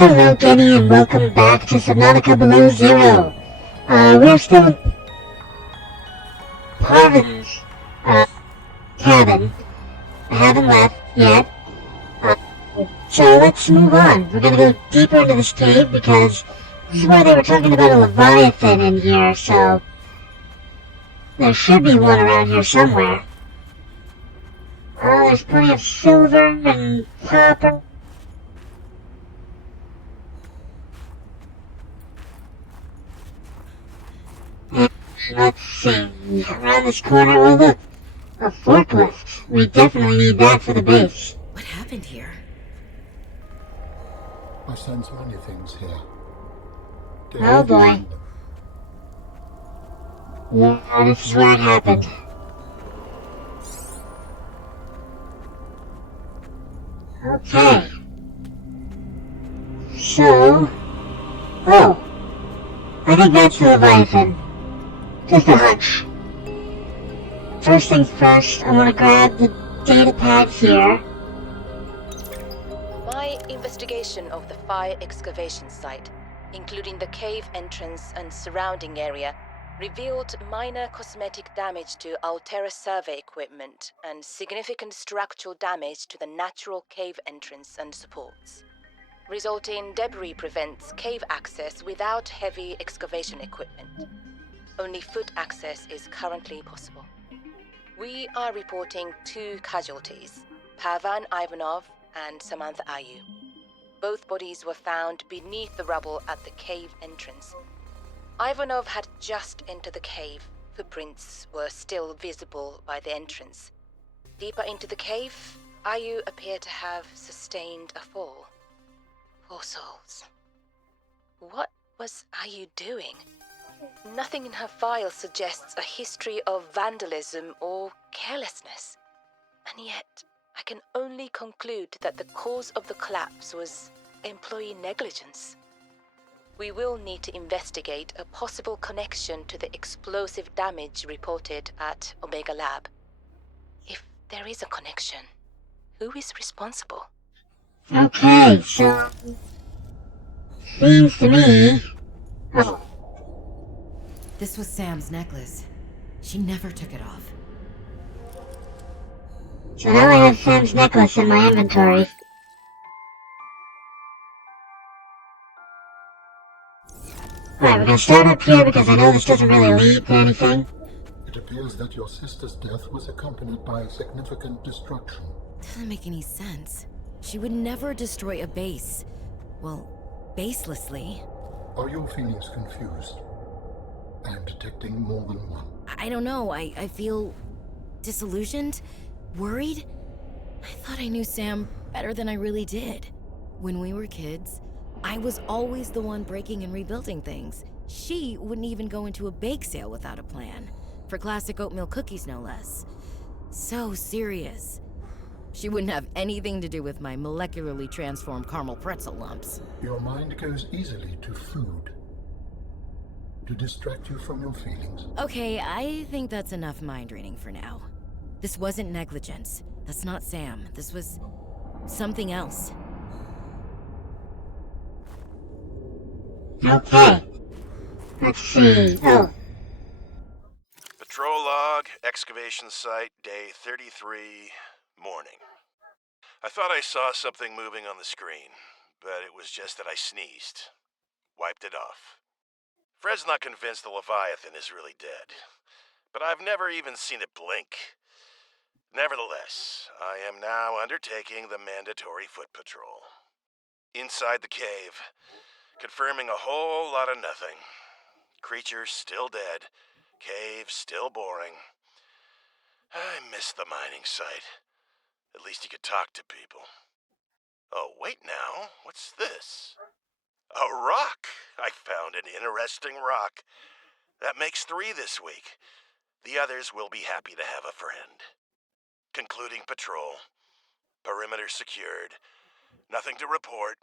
Hello, Kenny, and welcome back to Subnautica Below Zero. We're still in Parvin's cabin. I haven't left yet. So let's move on. We're gonna go deeper into this cave because this is where they were talking about a Leviathan in here, so there should be one around here somewhere. Oh, there's plenty of silver and copper. Let's see, around this corner, oh look, a forklift. We definitely need that for the base. What happened here? I sense many things here. Oh boy. Yeah, this is where it happened. Okay. So... Oh! I think that's the Leviathan. Just a hunch. First things first, I want to grab the data pad here. My investigation of the fire excavation site, including the cave entrance and surrounding area, revealed minor cosmetic damage to Altera survey equipment and significant structural damage to the natural cave entrance and supports. Resulting debris prevents cave access without heavy excavation equipment. Only foot access is currently possible. We are reporting 2 casualties, Pavan Ivanov and Samantha Ayu. Both bodies were found beneath the rubble at the cave entrance. Ivanov had just entered the cave. Footprints were still visible by the entrance. Deeper into the cave, Ayu appeared to have sustained a fall. Poor souls. What was Ayu doing? Nothing in her file suggests a history of vandalism or carelessness. And yet, I can only conclude that the cause of the collapse was employee negligence. We will need to investigate a possible connection to the explosive damage reported at Omega Lab. If there is a connection, who is responsible? Okay, so... Seems to me... Oh. This was Sam's necklace. She never took it off. So now I have Sam's necklace in my inventory. Alright, we're gonna start up here because I know this doesn't really lead to anything. It appears that your sister's death was accompanied by significant destruction. Doesn't make any sense. She would never destroy a base. Well, baselessly. Are your feelings confused? I am detecting more than one. I don't know. I feel disillusioned, worried. I thought I knew Sam better than I really did. When we were kids, I was always the one breaking and rebuilding things. She wouldn't even go into a bake sale without a plan. For classic oatmeal cookies, no less. So serious. She wouldn't have anything to do with my molecularly transformed caramel pretzel lumps. Your mind goes easily to food. To distract you from your feelings. Okay, I think that's enough mind reading for now. This wasn't negligence. That's not Sam. This was something else. Okay. Let's see. Oh. Patrol log, excavation site, day 33, morning. I thought I saw something moving on the screen, but it was just that I sneezed. Wiped it off. Fred's not convinced the Leviathan is really dead, but I've never even seen it blink. Nevertheless, I am now undertaking the mandatory foot patrol. Inside the cave, confirming a whole lot of nothing. Creature still dead, cave still boring. I miss the mining site. At least you could talk to people. Oh, wait now, what's this? A rock! I found an interesting rock. That makes 3 this week. The others will be happy to have a friend. Concluding patrol. Perimeter secured. Nothing to report.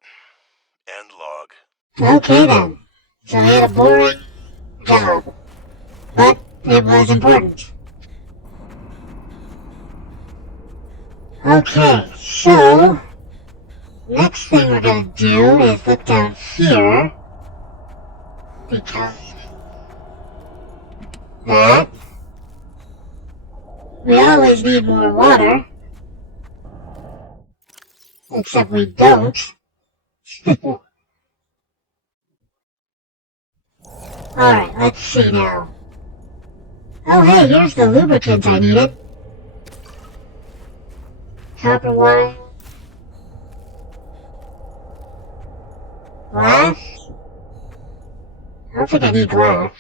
End log. Okay then. So I had a boring job. But it was important. Okay, so... Next thing we're gonna do is look down here, because that we always need more water, except we don't. Alright, let's see now. Oh hey, here's the lubricant I needed. Copper wire. Glass? I don't think I need glass.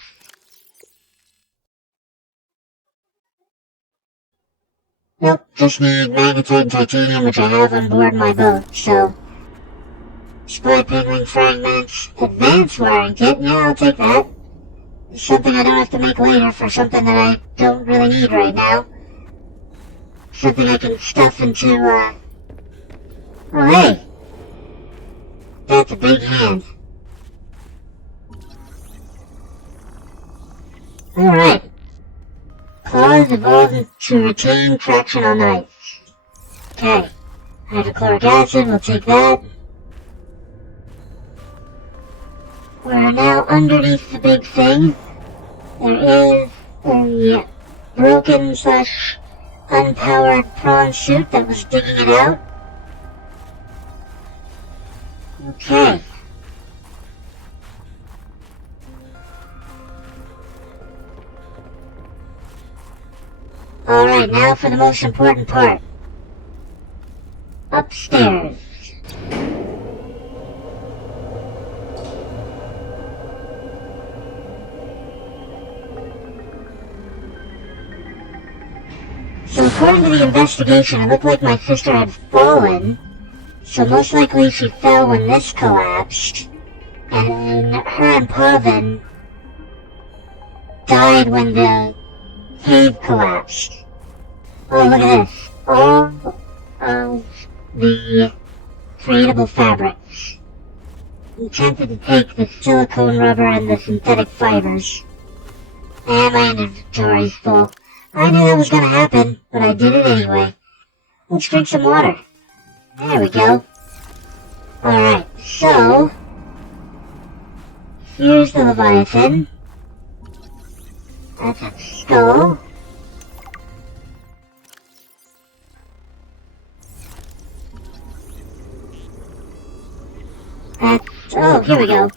Nope, just need magnetite and titanium, which I have on board my boat, so... Spray penguin fragments, advanced wiring kit, yeah, I'll take that. Something I don't have to make later for something that I don't really need right now. Something I can stuff into, Oh hey! That's a big hand. Alright. Claws evolved to retain traction on ice. Okay. Hydrochloric acid, we'll take that. We're now underneath the big thing. There is a broken slash unpowered prawn suit that was digging it out. Okay. Alright, now for the most important part. Upstairs. So according to the investigation, it looked like my sister had fallen. So most likely she fell when this collapsed. And then her and Pavan died when the cave collapsed. Oh, look at this. All of the creatable fabrics. I'm tempted to take the silicone rubber and the synthetic fibers. And my inventory's full. I knew that was gonna happen, but I did it anyway. Let's drink some water. There we go. Alright, so... here's the Leviathan. That's its skull. Oh, here we go.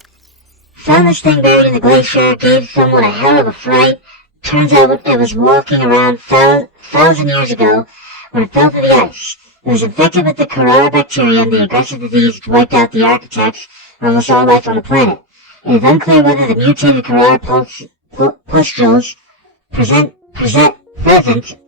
Found this thing buried in the glacier, gave someone a hell of a fright. Turns out it was walking around 1,000 years ago when it fell through the ice. It was infected with the Corona bacterium, the aggressive disease wiped out the architects and almost all life on the planet. It is unclear whether the mutated Corona pustules present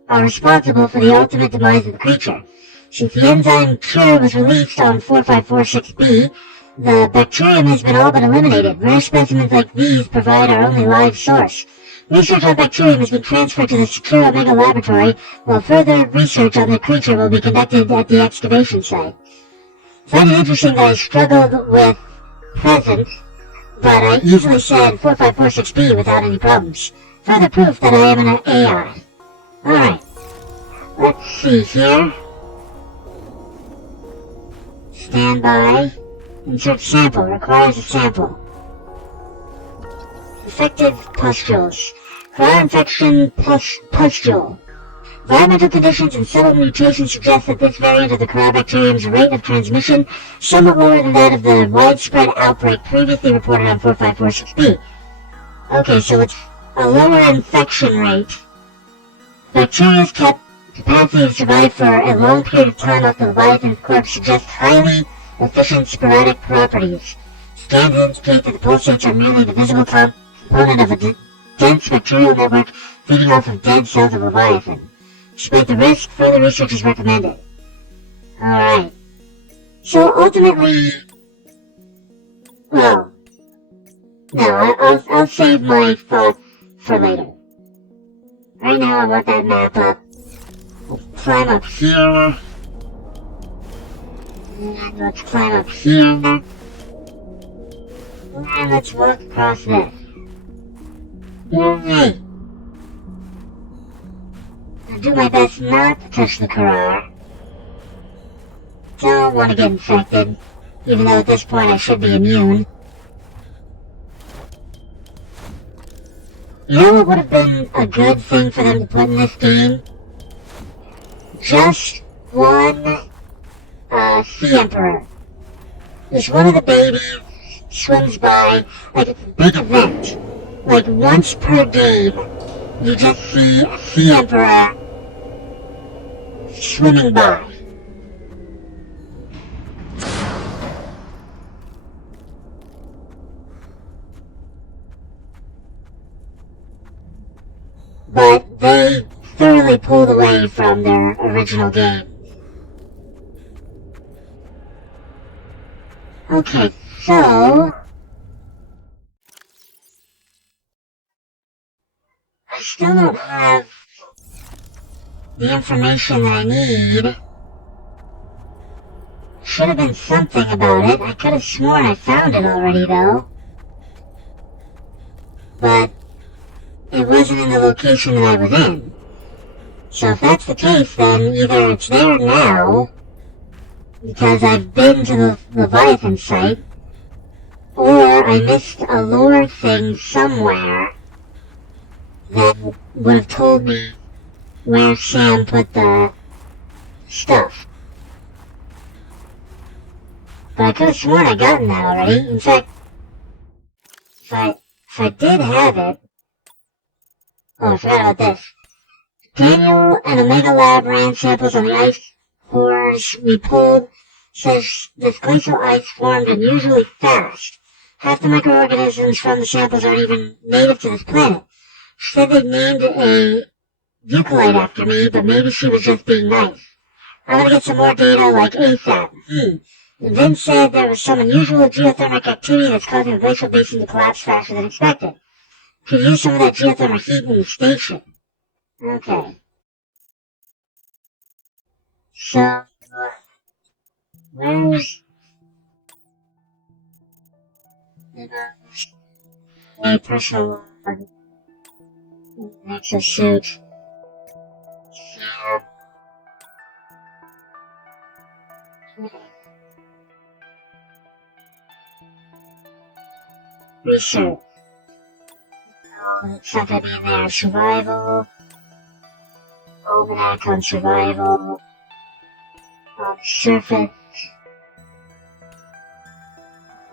are responsible for the ultimate demise of the creature. Since the enzyme cure was released on 454-6b, the bacterium has been all but eliminated. Rare specimens like these provide our only live source. Research on bacterium has been transferred to the secure Omega Laboratory, while further research on the creature will be conducted at the excavation site. Find it interesting that I struggled with presence, but I easily said 4546B without any problems. Further proof that I am an AI. Alright. Let's see here. Stand by. Insert sample. Requires a sample. Effective pustules. Fire infection pustule. Environmental conditions and subtle mutations suggest that this variant of the Corynebacterium's rate of transmission somewhat lower than that of the widespread outbreak previously reported on 4546B. Okay, so it's a lower infection rate. Bacteria's capacity to survive for a long period of time off the Leviathan's corpse suggests highly efficient sporadic properties. Scans indicate that the pulsates are merely the visible component of a dense bacterial network feeding off of dead cells of Leviathan. Despite the risk, further research is recommended. Alright. So ultimately... well... no, I'll save my thoughts for later. Right now I want that map up. We'll climb up here. And let's climb up here. And let's walk across this. Yay! I'll do my best not to touch the Corona. don't want to get infected, even though at this point I should be immune. You know what would have been a good thing for them to put in this game? Just one Sea Emperor. Just one of the babies swims by, like it's a big event. Like once per game, you just see a Sea Emperor swimming by. But they thoroughly pulled away from their original game. Okay, so I still don't have the information that I need. Should have been something about it. I could have sworn I found it already, though. But it wasn't in the location that I was in. So if that's the case, then either it's there now, because I've been to the Leviathan site, or I missed a lore thing somewhere that would have told me where Sam put the stuff. But I could have sworn I'd gotten that already. In fact, if I did have it... Oh, I forgot about this. Daniel and Omega Lab ran samples on the ice cores we pulled. Says this glacial ice formed unusually fast. Half the microorganisms from the samples aren't even native to this planet. She said they named a eucalyptus after me, but maybe she was just being nice. I'm gonna get some more data like ASAP. And Vin said there was some unusual geothermic activity that's causing the glacial basin to collapse faster than expected. Could use some of that geothermal heat in the station. Okay. So, where's my personal exosuit? Research. It's not gonna be in there. Survival. Almanac on survival. Surface.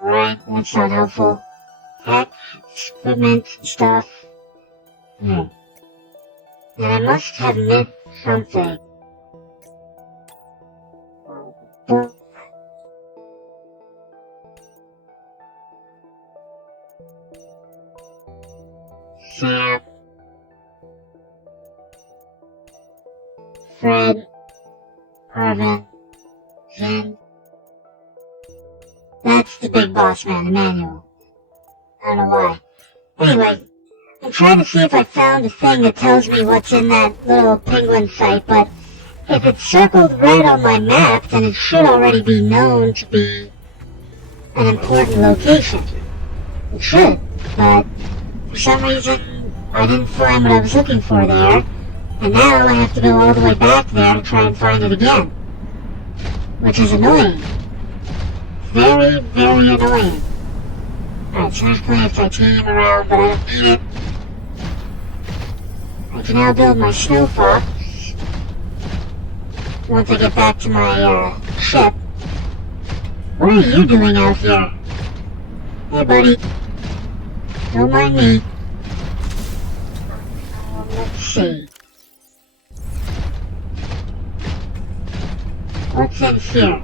Right, that's not helpful. Hacks, equipment, stuff. And I must have missed something. Sam, Fred, Irvin, Vin. That's the big boss man, Emmanuel. I don't know why. Anyway, I'm trying to see if I found a thing that tells me what's in that little penguin site, but if it's circled right on my map, then it should already be known to be an important location. It should, but for some reason, I didn't find what I was looking for there, and now I have to go all the way back there to try and find it again. Which is annoying. Very, very annoying. Alright, so there's plenty of titanium around, but I don't need it. I can now build my snow fox. Once I get back to my, ship. What are you doing out here? Hey, buddy. Don't mind me. Let's see. What's in here?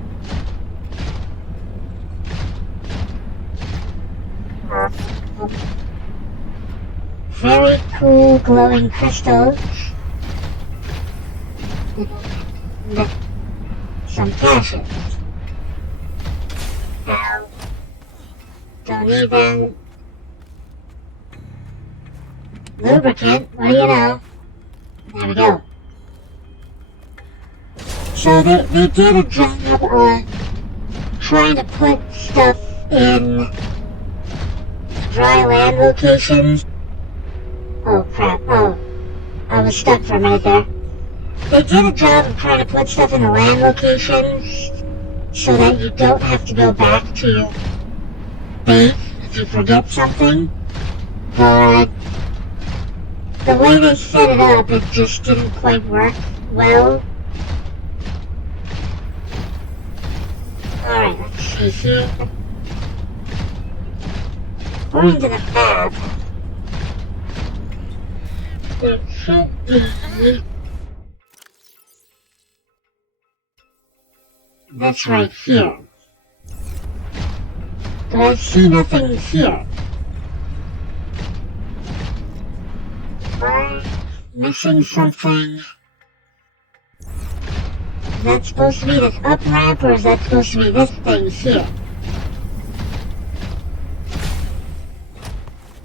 Very cool glowing crystals. Some caches. Now, don't need them. Lubricant, what do you know? There we go. So they did a job on trying to put stuff in dry land locations. Oh crap, oh. I was stuck for a minute there. They did a job of trying to put stuff in the land locations so that you don't have to go back to your base if you forget something, but the way they set it up, it just didn't quite work well. Alright, let's see here. Going to the map, there should be... That's right here. But I see nothing here. Am I missing something? Is that supposed to be this up ramp, or is that supposed to be this thing here?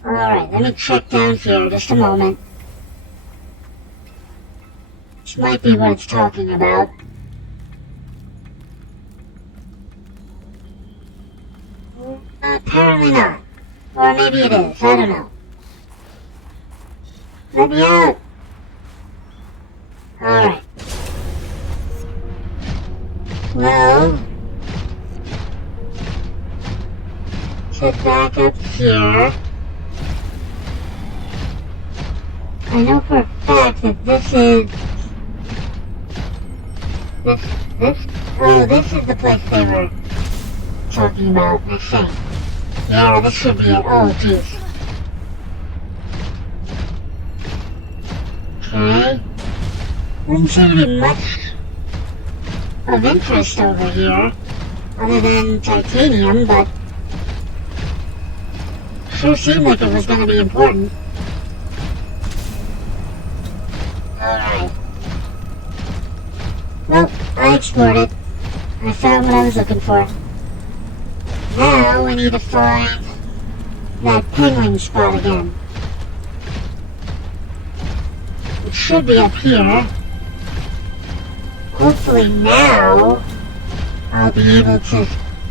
Alright, let me check down here just a moment. This might be what it's talking about. Apparently not. Or maybe it is, I don't know. Let me out! Alright. Well... Get back up here. I know for a fact that this is... This is the place they were talking about, I think. Yeah, this should be it. Oh, jeez. Okay. Wouldn't seem to be much of interest over here, other than titanium, but sure seemed like it was going to be important. Alright. Well, I explored it. I found what I was looking for. Now we need to find that penguin spot again. It should be up here. Hopefully now I'll be able to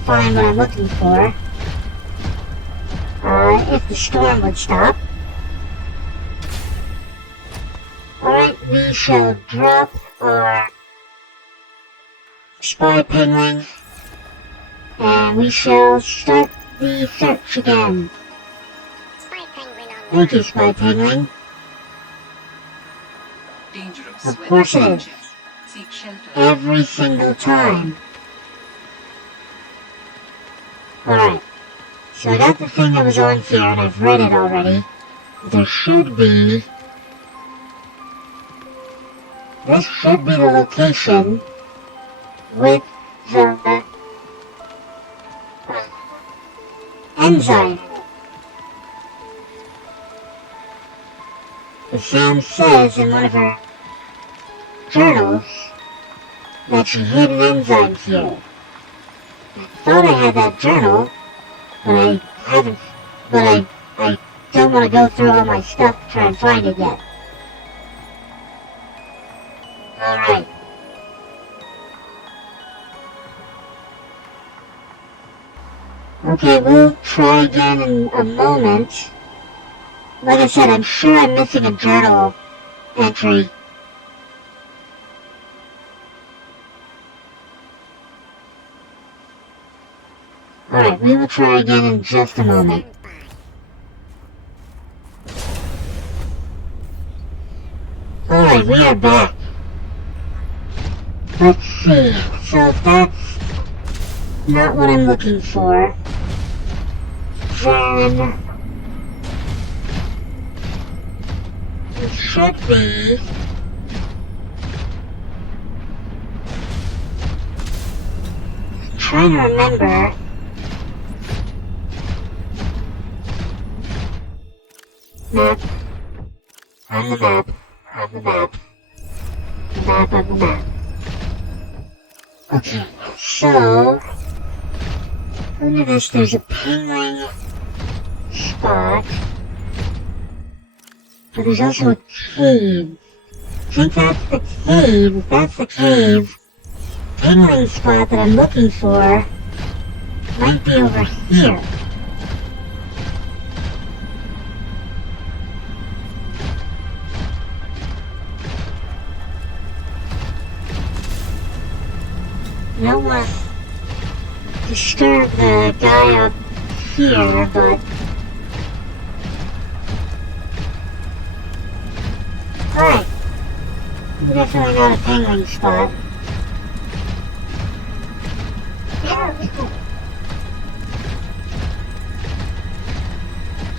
find what I'm looking for. If the storm would stop. Alright, we shall drop our spy penguin. And we shall start the search again. Thank you, Spy Penguin. Of course it is. Every single time. Alright. So I got the thing that was on here and I've read it already. There should be... This should be the location with the... enzyme. The Sam says in one of her journals that she hid an enzyme here. I thought I had that journal, but I haven't, but I don't want to go through all my stuff to try and find it yet. Alright. Okay, we'll try again in a moment. Like I said, I'm sure I'm missing a journal entry. Alright, we will try again in just a moment. Alright, we are back. Let's see. So if that's not what I'm looking for, then it should be trying to remember map on the map on the map the map on the map. Okay, so under this there's a penguin spot, but there's also a cave. I think that's the cave. If that's the cave, penguin spot that I'm looking for might be over here. You know what? disturb the guy up here, but... Alright. Definitely not a penguin spot.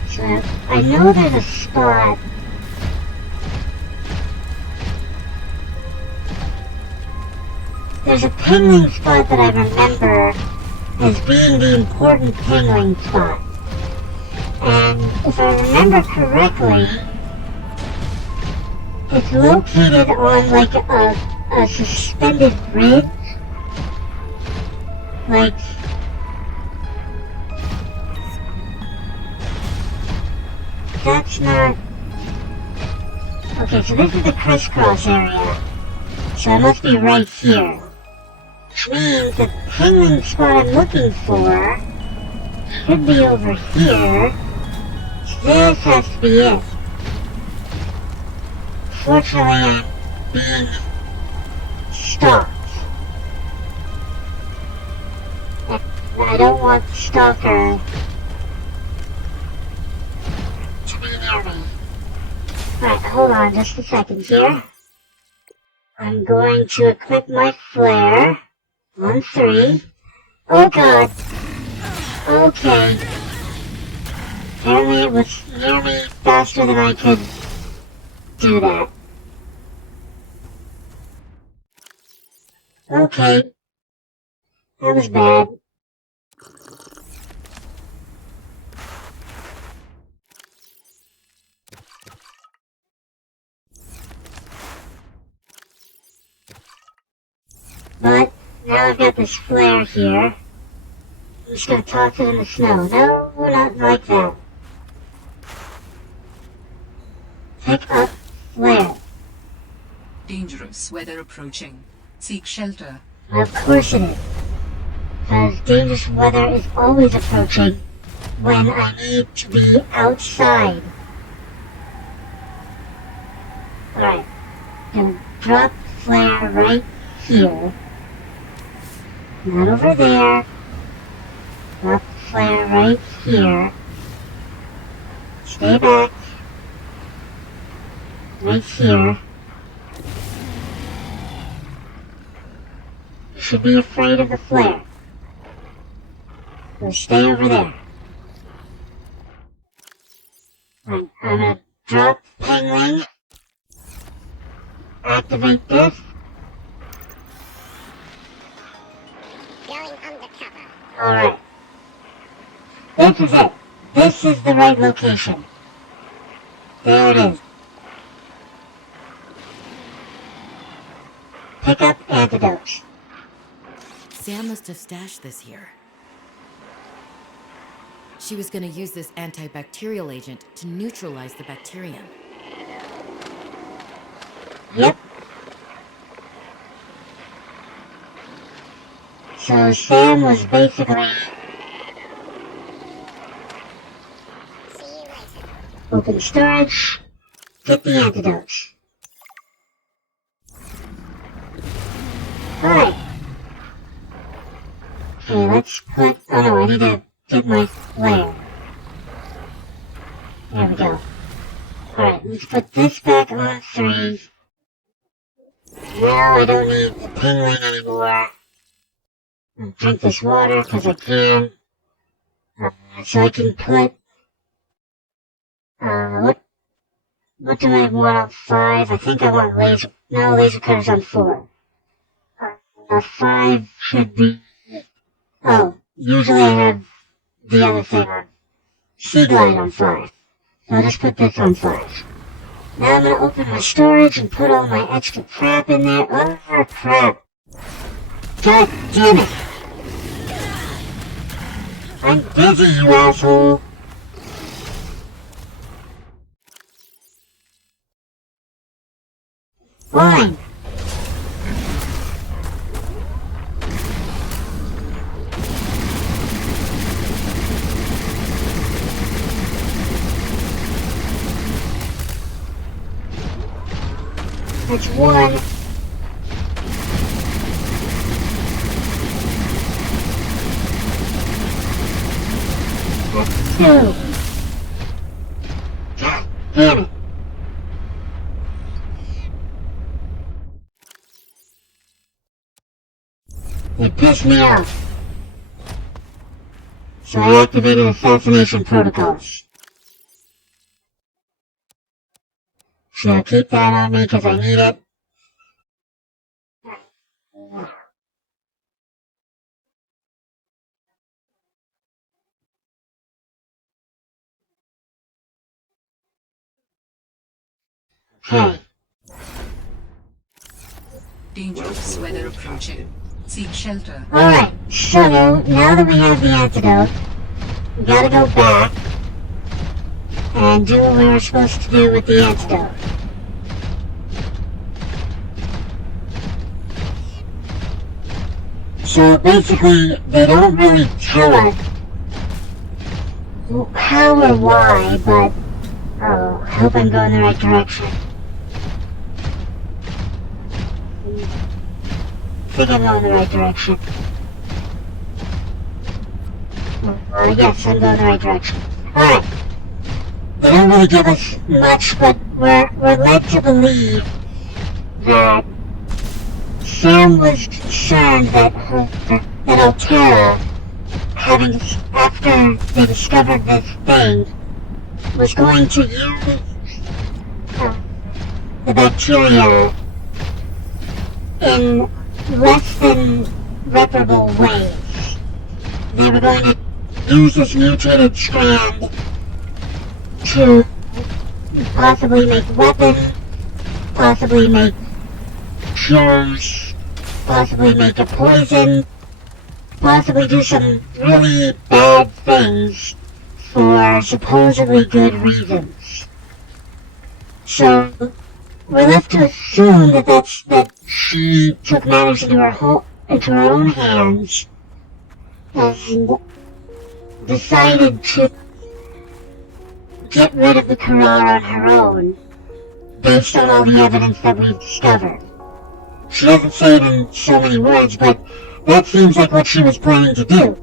So, I know there's a spot. There's a penguin spot that I remember as being the important penguin spot. And if I remember correctly, it's located on like a suspended bridge. Like, that's not... Okay, so this is the crisscross area. So I must be right here. Which means the penguin spot I'm looking for should be over here. So this has to be it. Fortunately, I'm being stalked. And I don't want the stalker to be near me. Alright, hold on just a second here. I'm going to equip my flare on 3. Oh god! Okay. Apparently it was near me faster than I could do that. Okay. That was bad. But, now I've got this flare here. I'm just gonna toss it in the snow. No, not like that. Pick up flare. Dangerous weather approaching. Seek shelter. Of course it is. Because dangerous weather is always approaching when I need to be outside. Alright. Gonna drop flare right here. Not over there. Drop flare right here. Stay back. Right here. You should be afraid of the flare. So stay over there. Right, I'm gonna drop penguin. Activate this. Alright. This is it. This is the right location. There it is. Pick up antidotes. Sam must have stashed this here. She was gonna use this antibacterial agent to neutralize the bacterium. Yep. So Sam was basically... Open storage. Get the antidotes. Alright. Okay, let's put... Oh no, I need to get my flare. There we go. Alright, let's put this back on 3. Now I don't need the penguin anymore. I'll drink this water because I can. So I can put... what do I want on 5? I think I want laser... No, laser cutters on 4. 5 should be... Oh, usually I have the other thing on. Sea glide on 5. So I'll just put this on 5. Now I'm gonna open my storage and put all my extra crap in there. Oh, crap. God damn it. I'm busy, you asshole. Fine. That's 1. That's 2. God damn it. They pissed me off. So I activated assassination protocols. So I'll keep that on me because I need it. Okay. Dangerous weather approaching. Seek shelter. Alright, so now that we have the antidote, we gotta go back and do what we were supposed to do with the antidote. So basically, they don't really tell us how or why, but I hope I'm going the right direction. I think I'm going the right direction. Yes, I'm going the right direction. Alright. They don't really give us much, but we're led to believe that Sam was concerned that Altera, after they discovered this thing, was going to use the bacteria in less than reparable ways. They were going to use this mutated strand to possibly make weapons, possibly make cures, possibly make a poison, possibly do some really bad things for supposedly good reasons. So we're left to assume that she took matters into her own hands and decided to get rid of the Carrara on her own based on all the evidence that we've discovered. She doesn't say it in so many words, but that seems like what she was planning to do.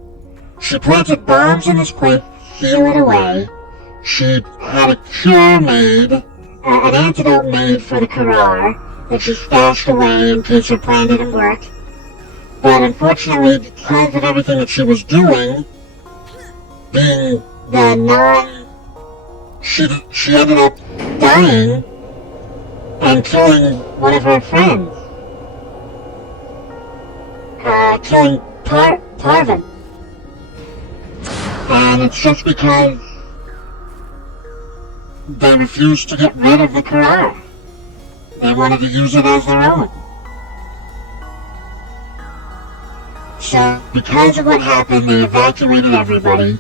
She planted bombs in this place, seal it away. She had a cure made, an antidote made for the Carrara that she stashed away in case her plan didn't work. But unfortunately, because of everything that she was doing, being the she ended up dying and killing one of her friends. Killing Parvin. And it's just because they refused to get rid of the Carrara. They wanted to use it as their own. So, because of what happened, they evacuated everybody.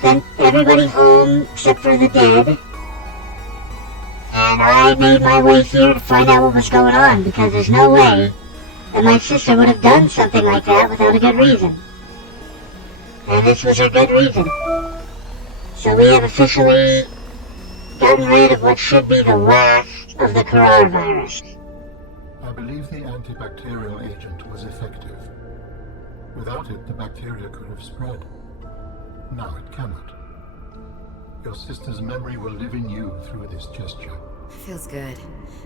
Sent everybody home except for the dead. And I made my way here to find out what was going on, because there's no way that my sister would have done something like that without a good reason. And this was a good reason. So we have officially gotten rid of what should be the last of the coronavirus. I believe the antibacterial agent was effective. Without it, the bacteria could have spread. Now it cannot. Your sister's memory will live in you through this gesture. Feels good.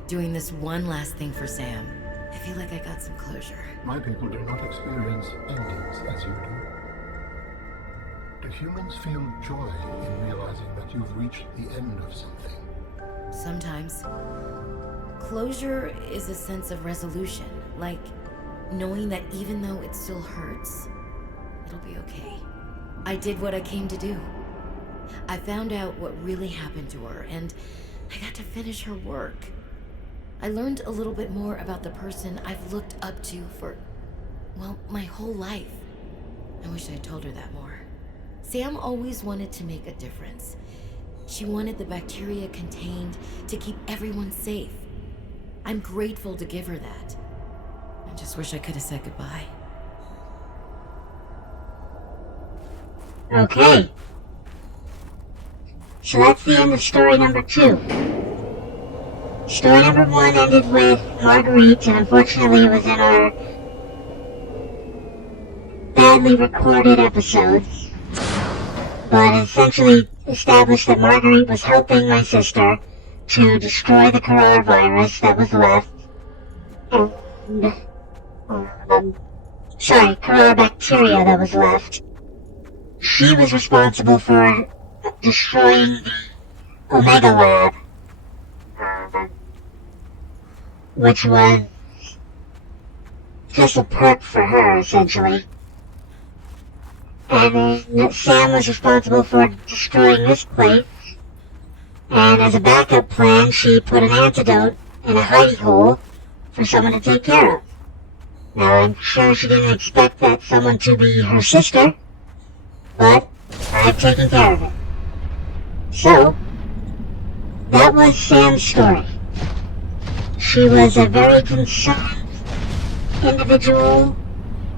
Doing this one last thing for Sam. I feel like I got some closure. My people do not experience endings as you do. Do humans feel joy in realizing that you've reached the end of something? Sometimes. Closure is a sense of resolution, like knowing that even though it still hurts, it'll be okay. I did what I came to do. I found out what really happened to her, and I got to finish her work. I learned a little bit more about the person I've looked up to for, well, my whole life. I wish I'd told her that more. Sam always wanted to make a difference. She wanted the bacteria contained to keep everyone safe. I'm grateful to give her that. I just wish I could have said goodbye. Okay. So that's the end of story number 2. Story number 1 ended with Marguerite, and unfortunately it was in our badly recorded episodes. but essentially established that Marguerite was helping my sister to destroy the coronavirus that was left. And, bacteria that was left. She was responsible for destroying the Omega Lab, which was just a perk for her, essentially. And Sam was responsible for destroying this place. And as a backup plan, she put an antidote in a hidey hole for someone to take care of. Now, I'm sure she didn't expect that someone to be her sister, but I've taken care of it. So, that was Sam's story. She was a very concerned individual,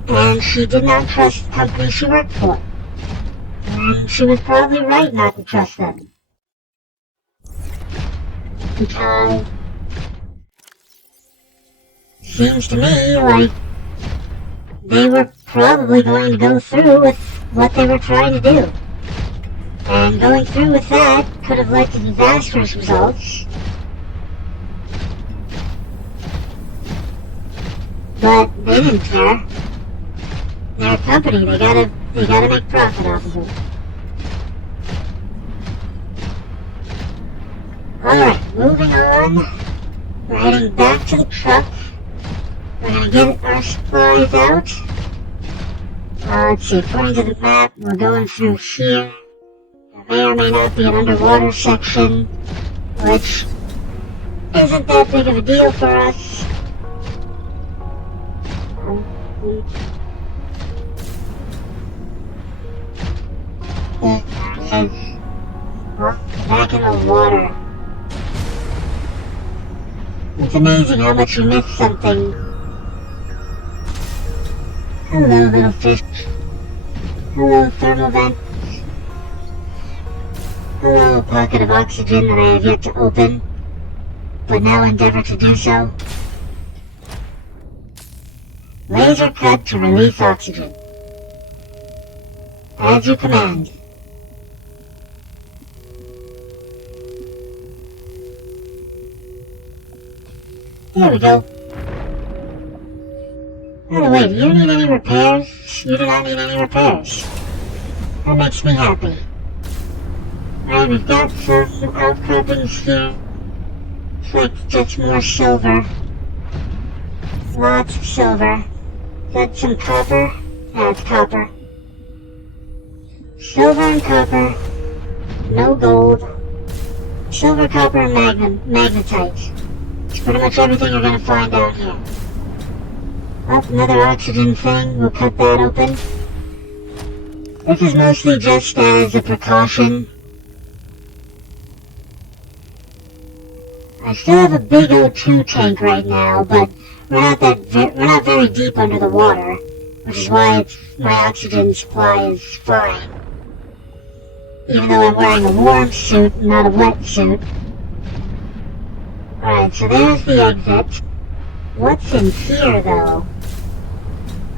and she did not trust the company she worked for. And she was probably right not to trust them. Because seems to me like they were probably going to go through with what they were trying to do. And going through with that could have led to disastrous results. But they didn't care. They're a company, they gotta make profit off of it. Alright, moving on. We're heading back to the truck. We're gonna get our supplies out. Let's see, according to the map, we're going through here. There may or may not be an underwater section, which isn't that big of a deal for us. Back in the water. It's amazing how much you miss something. Hello, little fish. Hello, thermal vents. Hello, pocket of oxygen that I have yet to open, but now endeavor to do so. Laser cut to release oxygen. As you command. There we go. By the way, do you need any repairs? You do not need any repairs. That makes me happy. Alright, we've got some outcroppings here. It's like just more silver. Lots of silver. Is that some copper? Yeah, it's copper. Silver and copper. No gold. Silver, copper, and magnetite. It's pretty much everything you're gonna find down here. Oh, another oxygen thing. We'll cut that open. This is mostly just as a precaution. I still have a big O2 tank right now, but we're not very deep under the water, which is why my oxygen supply is fine. Even though I'm wearing a warm suit, not a wet suit. Alright, so there's the exit. What's in here, though?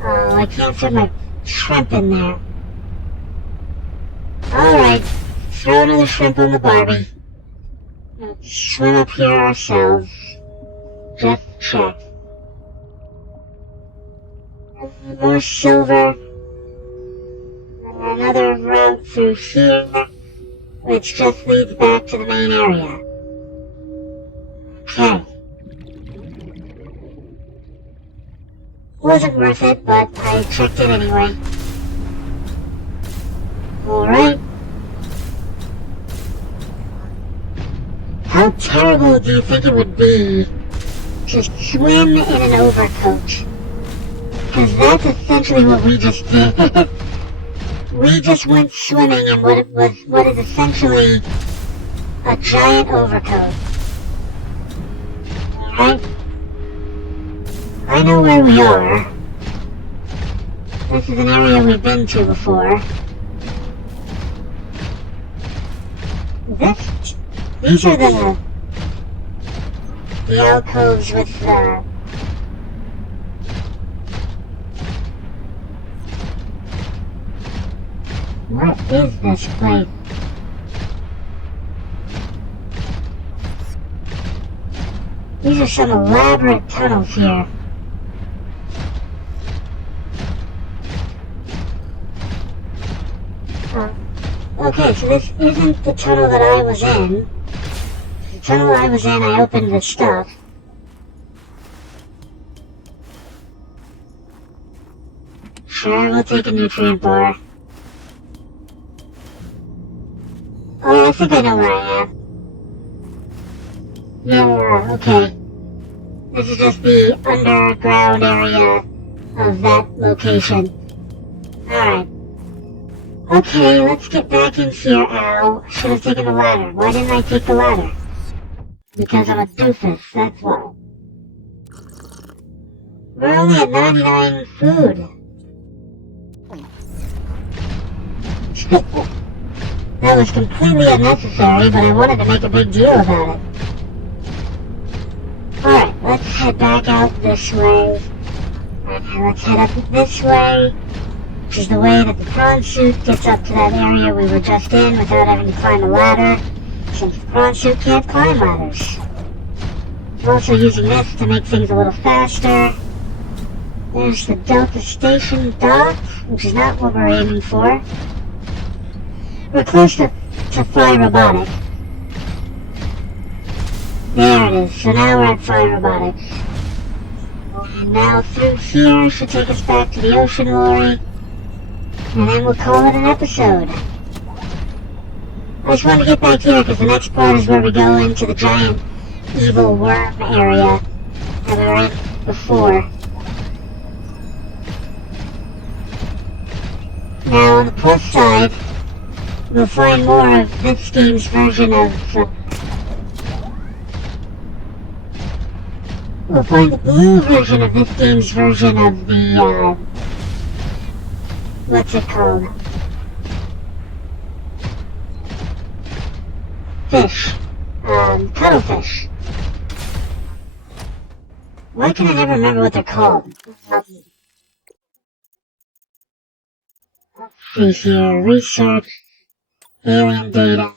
Oh, I can't fit my shrimp in there. Alright, throw another shrimp on the Barbie. Let's swim up here ourselves. Just check. More silver. Another route through here, which just leads back to the main area. Okay. Wasn't worth it, but I checked it anyway. Alright. How terrible do you think it would be to swim in an overcoat? Because that's essentially what we just did. We just went swimming in what is essentially a giant overcoat. Alright? I know where we are. This is an area we've been to before. These are the alcoves with What is this place? These are some elaborate tunnels here. Okay, so this isn't the tunnel that I was in. The tunnel I was in, I opened the stuff. Sure, we'll take a nutrient bar. Oh, I think I know where I am. Yeah, okay. This is just the underground area of that location. Alright. Okay, let's get back in here, Al. Should have taken the ladder. Why didn't I take the ladder? Because I'm a doofus, that's why. We're only at 99 food. That was completely unnecessary, but I wanted to make a big deal about it. Alright, let's head back out this way. And let's head up this way, which is the way that the prawn suit gets up to that area we were just in without having to climb a ladder, since the prawn suit can't climb ladders. We're also using this to make things a little faster. There's the Delta Station dock, which is not what we're aiming for. We're close to Fly Robotic. There it is, so now we're at Fly Robotics. And now through here should take us back to the ocean lorry. And then we'll call it an episode. I just wanted to get back here because the next part is where we go into the giant evil worm area that we were in before. Now on the plus side, we'll find more of this game's version of... we'll find the blue version of this game's version of the, what's it called? Fish. Cuttlefish. Why can I never remember what they're called? Let's see here. Research. Alien data.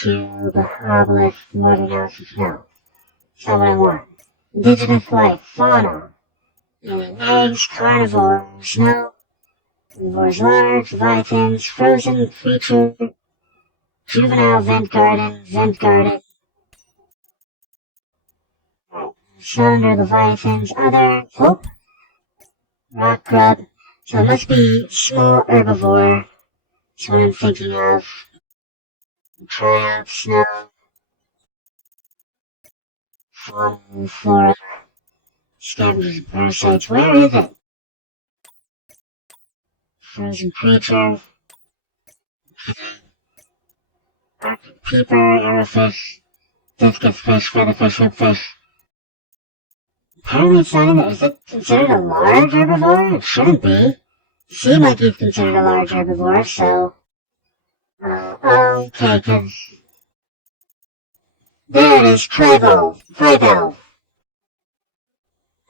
To the obelisk. What analysis now? That's not what I want. Indigenous life. Fauna. Alien eggs. Carnivores. No. Carnivores large. Leviathans. Frozen creature. Juvenile vent garden. Vent garden. Cylinder Leviathans. Other. Oh. Rock grub. So it must be small herbivore. That's what I'm thinking of. Triumph, snow. Flora. Scavengers and parasites. Where is it? Frozen creature. Arctic peeper, arrowfish. Discus fish, featherfish, whipfish. Apparently it's not in there. Is it considered a large herbivore? It shouldn't be. Sea monkey's considered a large herbivore, so... okay, cause... there it is, trivalve. Trivalve.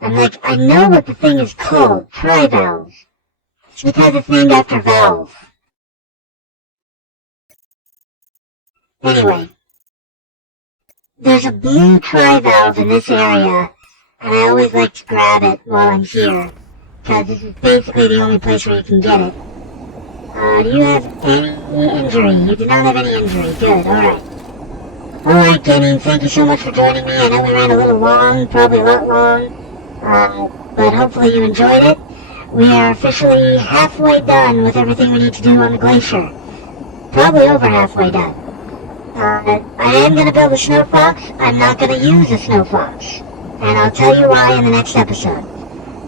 I'm like, I know what the thing is called, trivalve. It's because it's named after valve. Anyway. There's a blue trivalve in this area, and I always like to grab it while I'm here, because this is basically the only place where you can get it. Do you have any injury? You do not have any injury. Good, alright. Alright, gaming, thank you so much for joining me. I know we ran a little long, probably a lot long, but hopefully you enjoyed it. We are officially halfway done with everything we need to do on the glacier. Probably over halfway done. I am going to build a snow fox. I'm not going to use a snow fox. And I'll tell you why in the next episode.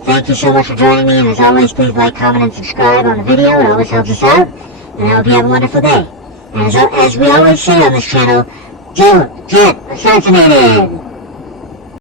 Thank you so much for joining me, and as always, please like, comment, and subscribe on the video. It always helps us out, and I hope you have a wonderful day. And as we always say on this channel, don't get assassinated!